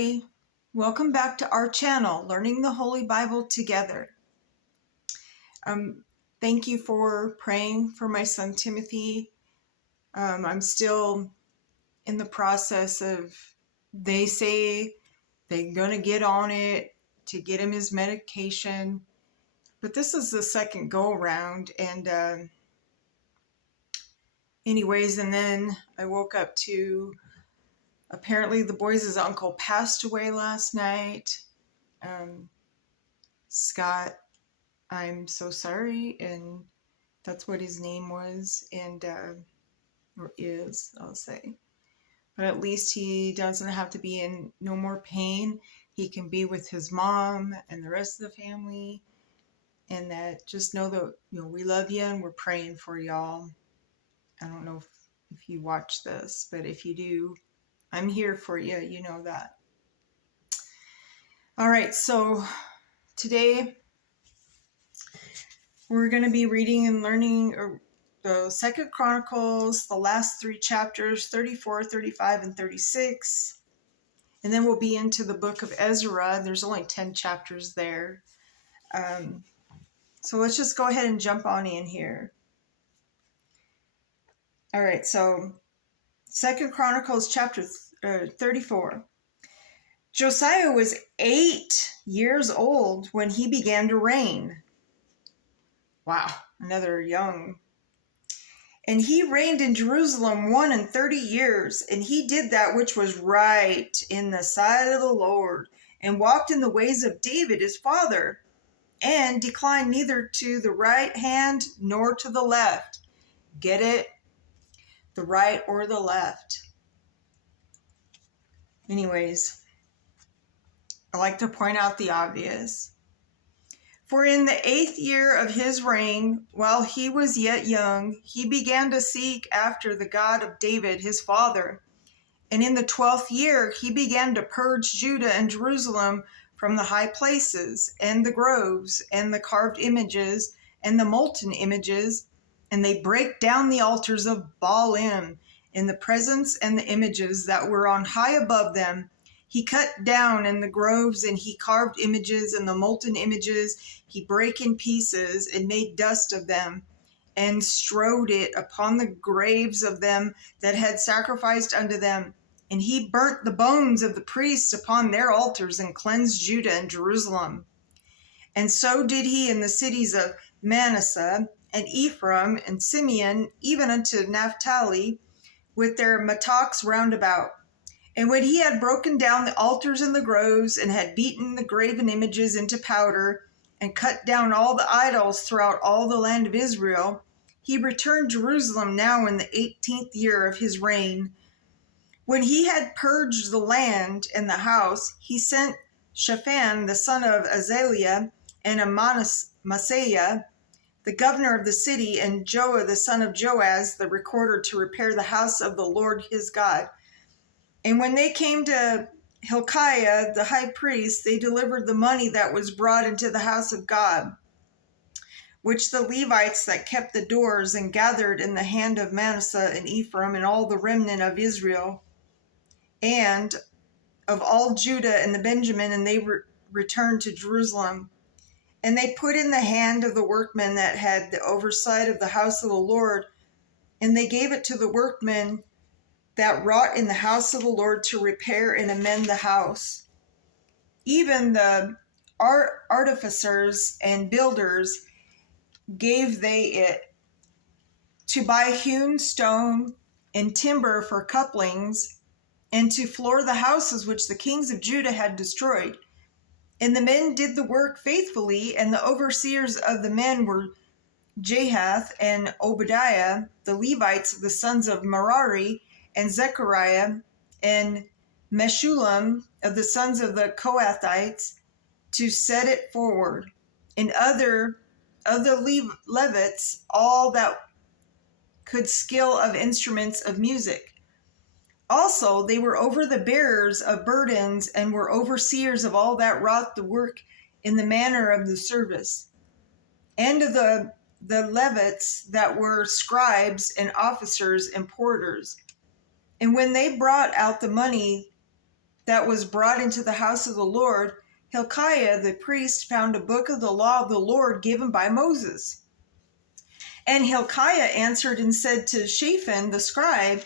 everybody. Welcome back to our channel, Learning the Holy Bible Together. Thank you for praying for my son Timothy. I'm still in the process of, they say they're going to get on it to get him his medication. But this is the second go around. And anyways, and then I woke up to, apparently the boys' uncle passed away last night. Scott, I'm so sorry, and that's what his name was, and or is, I'll say. But at least he doesn't have to be in no more pain. He can be with his mom and the rest of the family, and that just know that we love you and we're praying for y'all. I don't know if you watch this, but if you do, I'm here for you. You know that. All right, so today we're going to be reading and learning the 2nd Chronicles, the last 3 chapters, 34, 35, and 36. And then we'll be into the book of Ezra. There's only 10 chapters there. So let's just go ahead and jump on in here. All right, so 2nd Chronicles chapter 34. Josiah was 8 years old when he began to reign. Wow, another young. And he reigned in Jerusalem 31 years, and he did that which was right in the sight of the Lord, and walked in the ways of David his father, and declined neither to the right hand nor to the left. Get it? The right or the left. Anyways, I like to point out the obvious. For in the 8th year of his reign, while he was yet young, he began to seek after the God of David his father. And in the 12th year, he began to purge Judah and Jerusalem from the high places, and the groves, and the carved images, and the molten images, and they brake down the altars of Baalim in the presence and the images that were on high above them. He cut down in the groves, and he carved images, and the molten images he brake in pieces, and made dust of them, and strowed it upon the graves of them that had sacrificed unto them. And he burnt the bones of the priests upon their altars, and cleansed Judah and Jerusalem. And so did he in the cities of Manasseh, and Ephraim, and Simeon, even unto Naphtali, with their mattocks round about. And when he had broken down the altars and the groves, and had beaten the graven images into powder, and cut down all the idols throughout all the land of Israel, he returned Jerusalem now in the 18th year of his reign. When he had purged the land and the house, he sent Shaphan the son of Azaliah, and Amasaiah the governor of the city, and Joah the son of Joaz the recorder, to repair the house of the Lord his God. And when they came to Hilkiah the high priest, they delivered the money that was brought into the house of God, which the Levites that kept the doors and gathered in the hand of Manasseh and Ephraim and all the remnant of Israel, and of all Judah and the Benjamin, and they returned to Jerusalem. And they put in the hand of the workmen that had the oversight of the house of the Lord, and they gave it to the workmen that wrought in the house of the Lord to repair and amend the house. Even the artificers and builders gave they it, to buy hewn stone and timber for couplings, and to floor the houses which the kings of Judah had destroyed. And the men did the work faithfully, and the overseers of the men were Jahath and Obadiah, the Levites, the sons of Merari, and Zechariah, and Meshullam of the sons of the Kohathites, to set it forward. And other of the Levites, all that could skill of instruments of music. Also, they were over the bearers of burdens, and were overseers of all that wrought the work in the manner of the service. And of the Levites that were scribes and officers and porters. And when they brought out the money that was brought into the house of the Lord, Hilkiah the priest found a book of the law of the Lord given by Moses. And Hilkiah answered and said to Shaphan the scribe,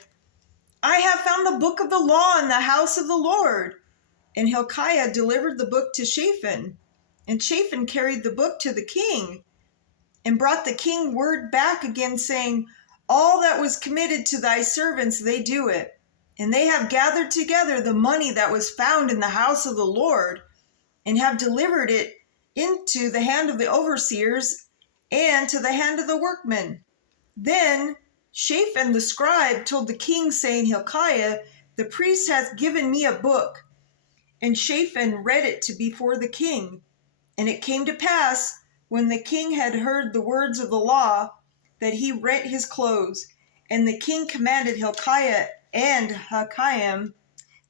I have found the book of the law in the house of the Lord. And Hilkiah delivered the book to Shaphan. And Shaphan carried the book to the king and brought the king word back again, saying, all that was committed to thy servants, they do it. And they have gathered together the money that was found in the house of the Lord, and have delivered it into the hand of the overseers and to the hand of the workmen. Then Shaphan the scribe told the king, saying, Hilkiah the priest hath given me a book. And Shaphan read it before the king. And it came to pass, when the king had heard the words of the law, that he rent his clothes. And the king commanded Hilkiah and Hilkiah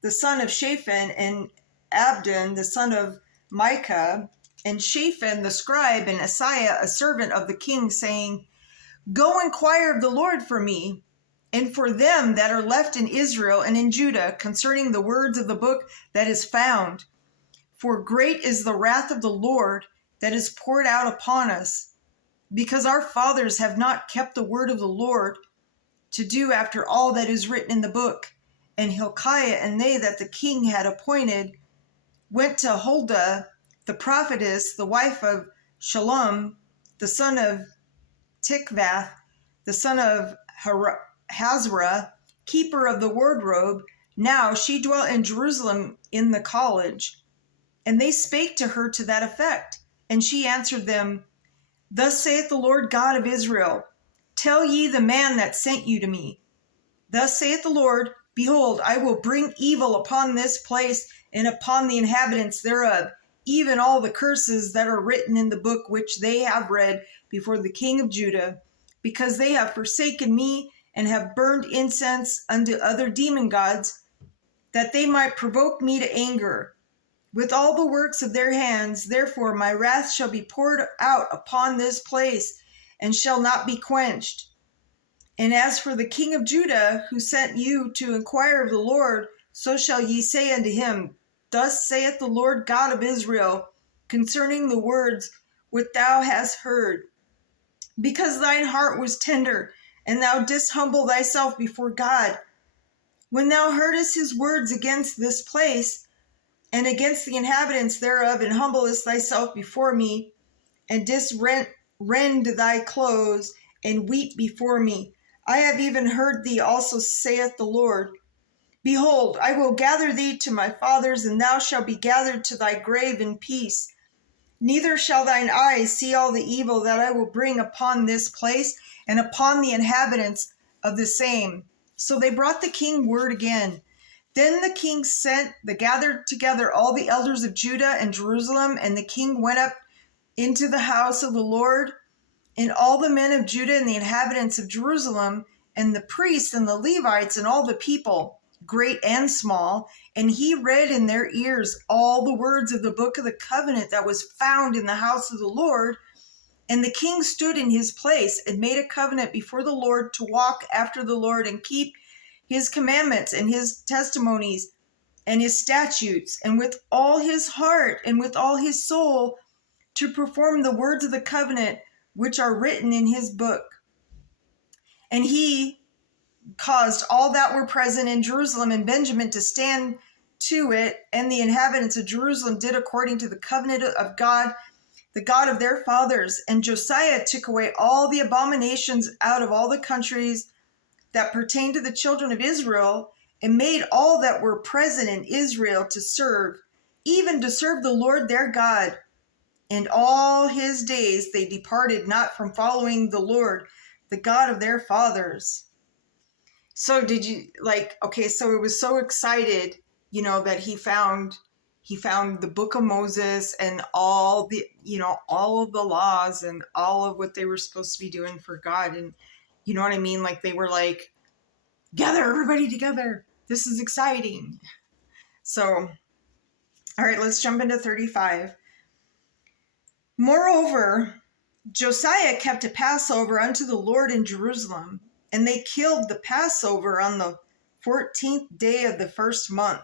the son of Shaphan, and Abdon the son of Micah, and Shaphan the scribe, and Asaiah a servant of the king, saying, go inquire of the Lord for me, and for them that are left in Israel and in Judah, concerning the words of the book that is found. For great is the wrath of the Lord that is poured out upon us, because our fathers have not kept the word of the Lord, to do after all that is written in the book. And Hilkiah and they that the king had appointed went to Huldah the prophetess, the wife of Shallum, the son of Tikvath, the son of Hazra, keeper of the wardrobe. Now she dwelt in Jerusalem in the college. And they spake to her to that effect. And she answered them, thus saith the Lord God of Israel, tell ye the man that sent you to me. Thus saith the Lord, behold, I will bring evil upon this place and upon the inhabitants thereof, even all the curses that are written in the book which they have read before the king of Judah, because they have forsaken me and have burned incense unto other demon gods, that they might provoke me to anger with all the works of their hands. Therefore my wrath shall be poured out upon this place, and shall not be quenched. And as for the king of Judah, who sent you to inquire of the Lord, so shall ye say unto him, thus saith the Lord God of Israel, concerning the words which thou hast heard. Because thine heart was tender, and thou didst humble thyself before God, when thou heardest his words against this place, and against the inhabitants thereof, and humblest thyself before me, and didst rend thy clothes, and weep before me, I have even heard thee also, saith the Lord. Behold, I will gather thee to my fathers, and thou shalt be gathered to thy grave in peace. Neither shall thine eyes see all the evil that I will bring upon this place, and upon the inhabitants of the same. So they brought the king word again. Then the king gathered together all the elders of Judah and Jerusalem, and the king went up into the house of the Lord, and all the men of Judah and the inhabitants of Jerusalem, and the priests and the Levites and all the people, great and small, and he read in their ears all the words of the book of the covenant that was found in the house of the Lord. And the king stood in his place and made a covenant before the Lord to walk after the Lord and keep his commandments and his testimonies and his statutes, and with all his heart and with all his soul, to perform the words of the covenant which are written in his book. And he caused all that were present in Jerusalem and Benjamin to stand to it, and the inhabitants of Jerusalem did according to the covenant of God, the God of their fathers. And Josiah took away all the abominations out of all the countries that pertained to the children of Israel, and made all that were present in Israel to serve, even to serve the Lord their God. And all his days they departed not from following the Lord, the God of their fathers. So so it was so excited, that he found the book of Moses and all of the laws and all of what they were supposed to be doing for God. And you know what I mean? Like, they were like, gather everybody together. This is exciting. So, all right, let's jump into 35. Moreover, Josiah kept a Passover unto the Lord in Jerusalem, and they killed the Passover on the 14th day of the first month.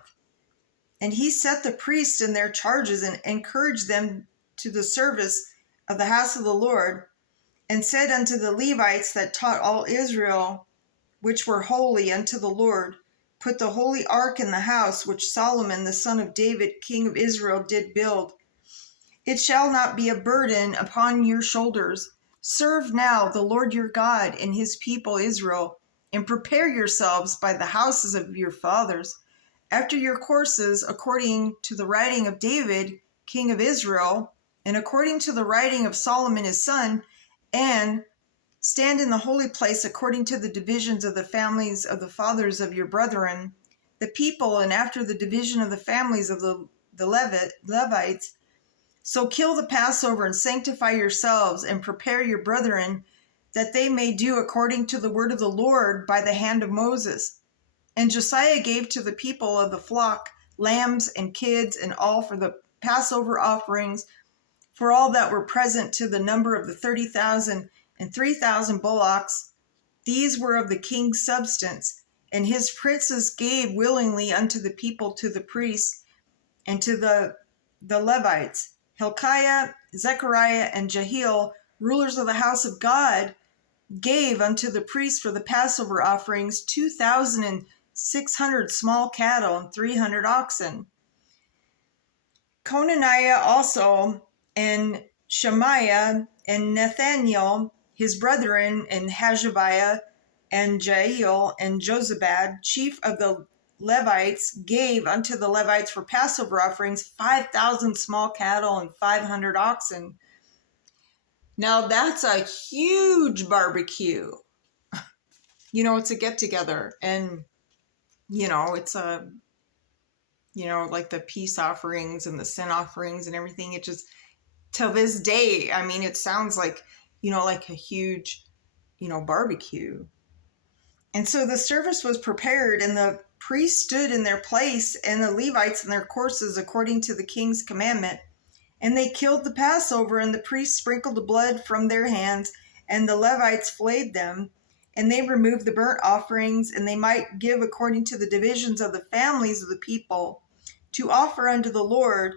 And he set the priests in their charges and encouraged them to the service of the house of the Lord, and said unto the Levites that taught all Israel, which were holy unto the Lord, put the holy ark in the house which Solomon the son of David king of Israel did build. It shall not be a burden upon your shoulders. Serve now the Lord your God and his people Israel, and prepare yourselves by the houses of your fathers, after your courses, according to the writing of David, king of Israel, and according to the writing of Solomon his son, and stand in the holy place according to the divisions of the families of the fathers of your brethren, the people, and after the division of the families of the Levites. So kill the Passover and sanctify yourselves and prepare your brethren, that they may do according to the word of the Lord by the hand of Moses. And Josiah gave to the people of the flock lambs and kids and all for the Passover offerings, for all that were present, to the number of the 30,000 and 3,000 bullocks. These were of the king's substance, and his princes gave willingly unto the people, to the priests, and to the Levites. Hilkiah, Zechariah, and Jehiel, rulers of the house of God, gave unto the priests for the Passover offerings 2,600 small cattle and 300 oxen. Conaniah also, and Shemaiah, and Nathaniel, his brethren, and Hashabiah, and Jael, and Jozabad, chief of the Levites, gave unto the Levites for Passover offerings 5,000 small cattle and 500 oxen. Now that's a huge barbecue. It's a get-together, and, it's like the peace offerings and the sin offerings and everything. It just, till this day, it sounds like, like a huge, barbecue. And so the service was prepared, and the priests stood in their place, and the Levites in their courses, according to the king's commandment. And they killed the Passover, and the priests sprinkled the blood from their hands, and the Levites flayed them. And they removed the burnt offerings, and they might give according to the divisions of the families of the people, to offer unto the Lord,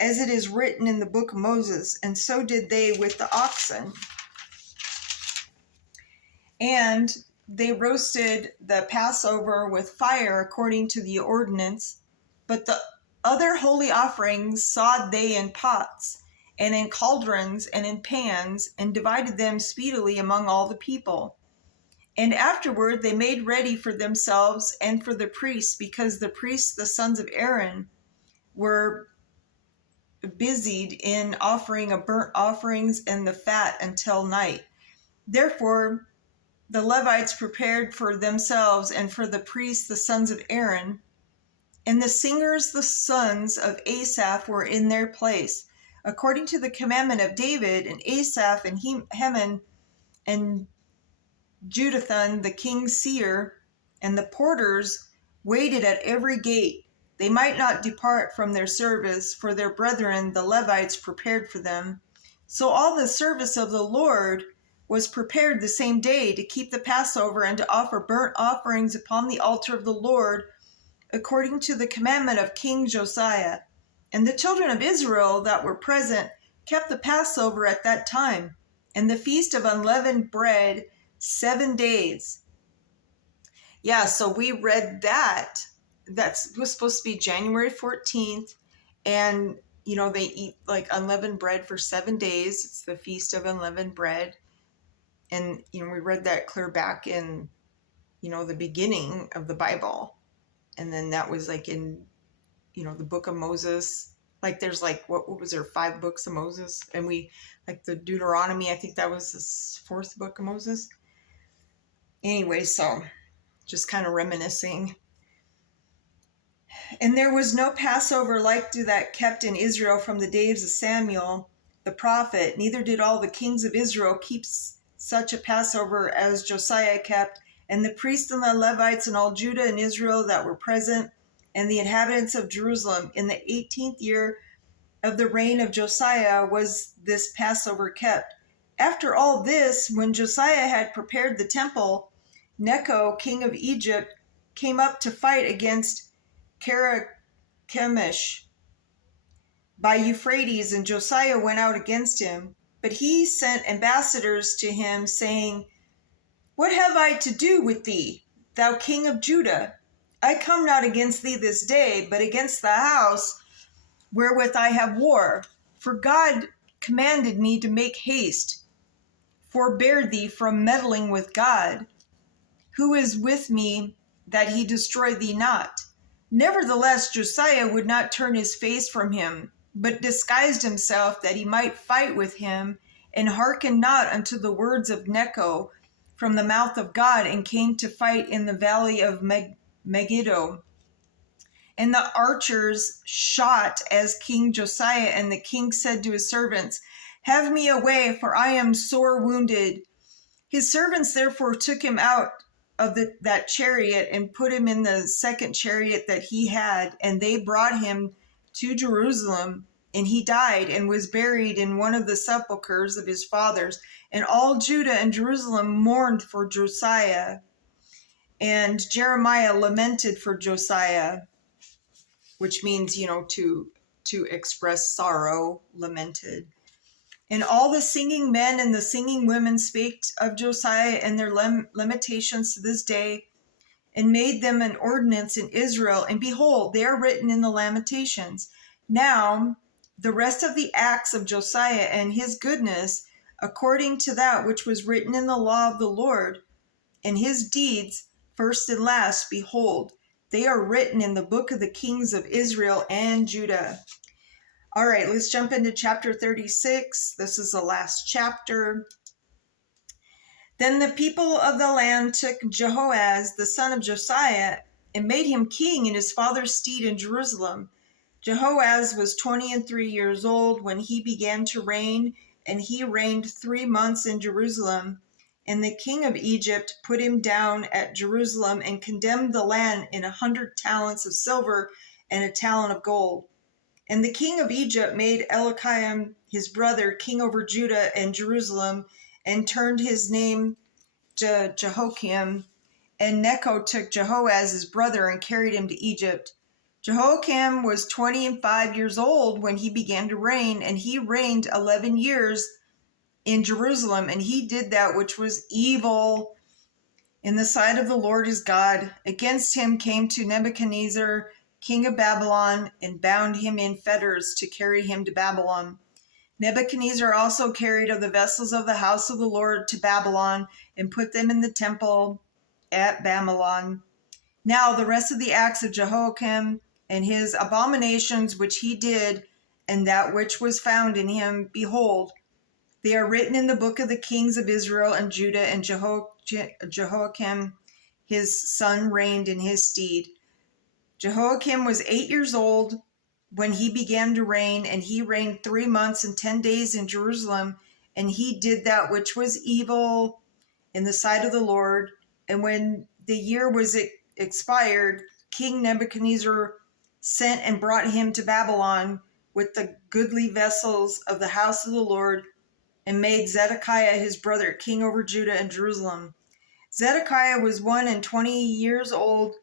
as it is written in the book of Moses. And so did they with the oxen. And they roasted the Passover with fire according to the ordinance, but the other holy offerings sawed they in pots, and in cauldrons, and in pans, and divided them speedily among all the people. And afterward they made ready for themselves and for the priests, because the priests, the sons of Aaron, were busied in offering of burnt offerings and the fat until night. Therefore the Levites prepared for themselves and for the priests, the sons of Aaron, and the singers, the sons of Asaph, were in their place, according to the commandment of David, and Asaph and Heman and Jeduthun, the king's seer, and the porters waited at every gate. They might not depart from their service, for their brethren, the Levites, prepared for them. So all the service of the Lord was prepared the same day, to keep the Passover and to offer burnt offerings upon the altar of the Lord, according to the commandment of King Josiah. And the children of Israel that were present kept the Passover at that time, and the feast of unleavened bread 7 days. Yeah, so we read that. That was supposed to be January 14th, and they eat like unleavened bread for 7 days. It's the feast of unleavened bread. And, we read that clear back in, the beginning of the Bible. And then that was like in, the book of Moses. Like there's like, what was there, 5 books of Moses? And we, like the Deuteronomy, I think that was the 4th book of Moses. Anyway, so just kind of reminiscing. And there was no Passover like to that kept in Israel from the days of Samuel the prophet, neither did all the kings of Israel keep such a Passover as Josiah kept, and the priests and the Levites and all Judah and Israel that were present, and the inhabitants of Jerusalem. In the 18th year of the reign of Josiah was this Passover kept. After all this, when Josiah had prepared the temple, Necho, king of Egypt, came up to fight against Chemish by Euphrates, and Josiah went out against him. But he sent ambassadors to him, saying, What have I to do with thee, thou king of Judah? I come not against thee this day, but against the house wherewith I have war. For God commanded me to make haste. Forbear thee from meddling with God, who is with me, that he destroy thee not. Nevertheless, Josiah would not turn his face from him, but disguised himself that he might fight with him, and hearkened not unto the words of Necho from the mouth of God, and came to fight in the valley of Megiddo. And the archers shot as King Josiah, and the king said to his servants, Have me away, for I am sore wounded. His servants therefore took him out of that chariot and put him in the second chariot that he had, and they brought him to Jerusalem. And he died and was buried in one of the sepulchres of his fathers. And all Judah and Jerusalem mourned for Josiah. And Jeremiah lamented for Josiah, which means, to express sorrow, lamented. And all the singing men and the singing women spake of Josiah and their lamentations to this day, and made them an ordinance in Israel. And behold, they are written in the Lamentations. Now, the rest of the acts of Josiah and his goodness, according to that which was written in the law of the Lord, and his deeds, first and last, behold, they are written in the book of the kings of Israel and Judah. All right, let's jump into chapter 36. This is the last chapter. Then the people of the land took Jehoaz, the son of Josiah, and made him king in his father's stead in Jerusalem. Jehoaz was 23 years old when he began to reign, and he reigned 3 months in Jerusalem. And the king of Egypt put him down at Jerusalem and condemned the land in 100 talents of silver and a talent of gold. And the king of Egypt made Eliakim his brother king over Judah and Jerusalem, and turned his name to Jehoiakim. And Necho took Jehoaz his brother and carried him to Egypt. Jehoiakim was 25 years old when he began to reign, and he reigned 11 years in Jerusalem, and he did that which was evil in the sight of the Lord his God. Against him came to Nebuchadnezzar, king of Babylon, and bound him in fetters to carry him to Babylon. Nebuchadnezzar also carried of the vessels of the house of the Lord to Babylon, and put them in the temple at Babylon. Now the rest of the acts of Jehoiakim, and his abominations which he did, and that which was found in him, behold, they are written in the book of the kings of Israel and Judah. And Jehoiakim his son reigned in his stead. Jehoiakim was 8 years old when he began to reign, and he reigned 3 months and 10 days in Jerusalem, and he did that which was evil in the sight of the Lord. And when the year was expired, King Nebuchadnezzar sent and brought him to Babylon with the goodly vessels of the house of the Lord, and made Zedekiah his brother king over Judah and Jerusalem. Zedekiah was 21 years old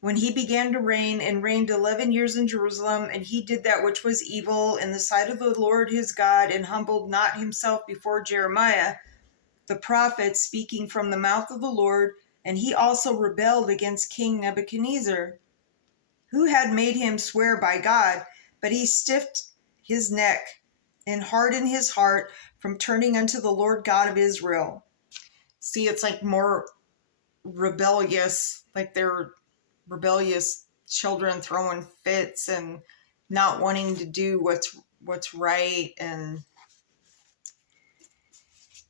when he began to reign, and reigned 11 years in Jerusalem, and he did that which was evil in the sight of the Lord his God, and humbled not himself before Jeremiah, the prophet, speaking from the mouth of the Lord. And he also rebelled against King Nebuchadnezzar, who had made him swear by God, but he stiffed his neck and hardened his heart from turning unto the Lord God of Israel. See, it's like more rebellious, like they're rebellious children throwing fits and not wanting to do what's right. And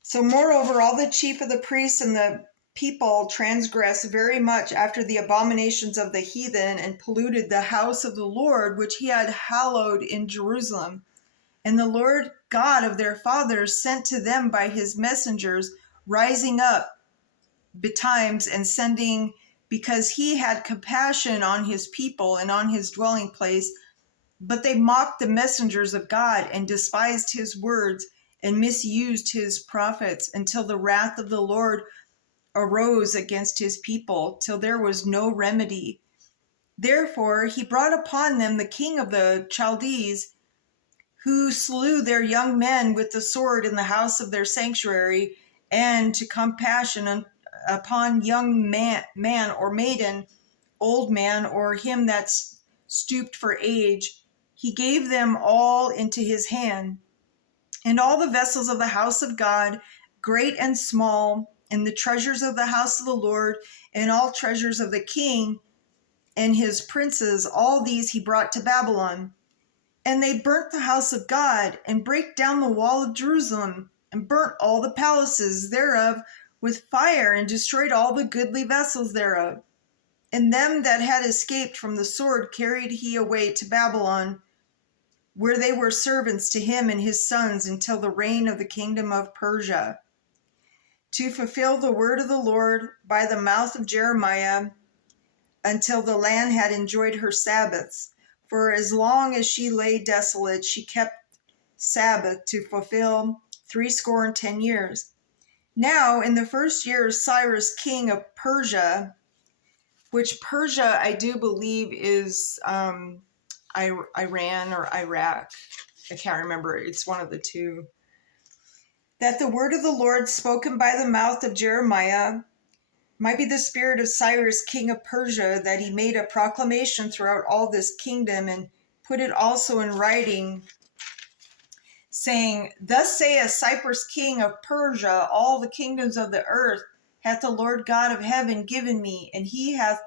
so moreover, all the chief of the priests and the people transgressed very much after the abominations of the heathen, and polluted the house of the Lord which he had hallowed in Jerusalem. And the Lord God of their fathers sent to them by his messengers, rising up betimes and sending, because he had compassion on his people and on his dwelling place. But they mocked the messengers of God, and despised his words, and misused his prophets, until the wrath of the Lord arose against his people, till there was no remedy. Therefore he brought upon them the king of the Chaldees, who slew their young men with the sword in the house of their sanctuary, and to compassion upon young man or maiden, old man, or him that stooped for age. He gave them all into his hand, and all the vessels of the house of God, great and small, and the treasures of the house of the Lord, and all treasures of the king and his princes, all these he brought to Babylon. And they burnt the house of God, and brake down the wall of Jerusalem, and burnt all the palaces thereof with fire, and destroyed all the goodly vessels thereof. And them that had escaped from the sword carried he away to Babylon, where they were servants to him and his sons until the reign of the kingdom of Persia, to fulfill the word of the Lord by the mouth of Jeremiah, until the land had enjoyed her Sabbaths. For as long as she lay desolate, she kept Sabbath to fulfill 70 years. Now, in the first year of Cyrus, king of Persia, which Persia I do believe is Iran or Iraq. I can't remember. It's one of the two. That the word of the Lord spoken by the mouth of Jeremiah might be the spirit of Cyrus, king of Persia, that he made a proclamation throughout all this kingdom, and put it also in writing, saying, Thus saith Cyrus, king of Persia, all the kingdoms of the earth hath the Lord God of heaven given me, and he hath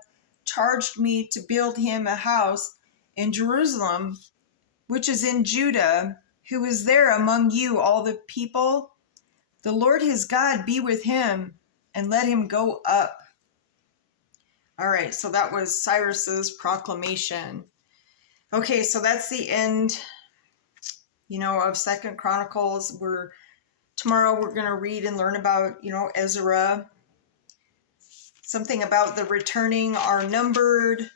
charged me to build him a house in Jerusalem, which is in Judah, who is there among you all the people. The Lord his God be with him, and let him go up. All right, so that was Cyrus's proclamation. Okay, so that's the end, of Second Chronicles. Tomorrow we're going to read and learn about, Ezra. Something about the returning are numbered.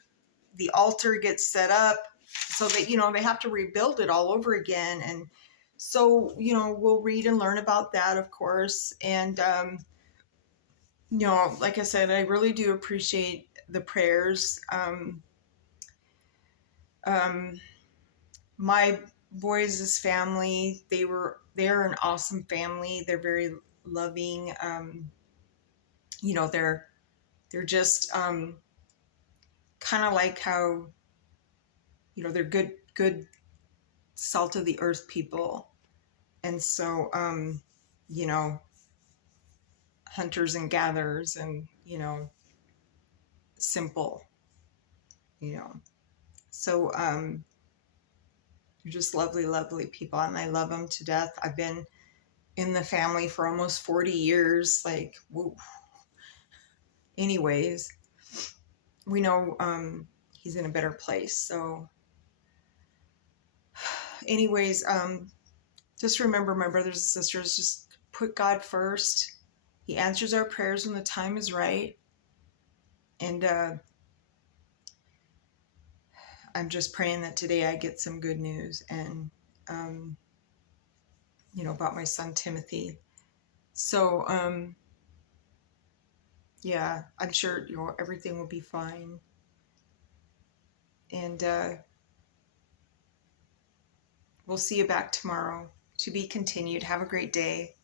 The altar gets set up so that, they have to rebuild it all over again. And so, we'll read and learn about that, of course. And, like I said, I really do appreciate the prayers. My boys' family, they're an awesome family. They're very loving. They're just kind of like how, they're good salt of the earth people. And so, hunters and gatherers, and, simple, so, they're just lovely, lovely people, and I love them to death. I've been in the family for almost 40 years, like, whoa. Anyways, we know he's in a better place. So anyways, just remember, my brothers and sisters, just put God first. He answers our prayers when the time is right. And I'm just praying that today I get some good news, and about my son Timothy. So yeah, I'm sure everything will be fine. And we'll see you back tomorrow. To be continued. Have a great day.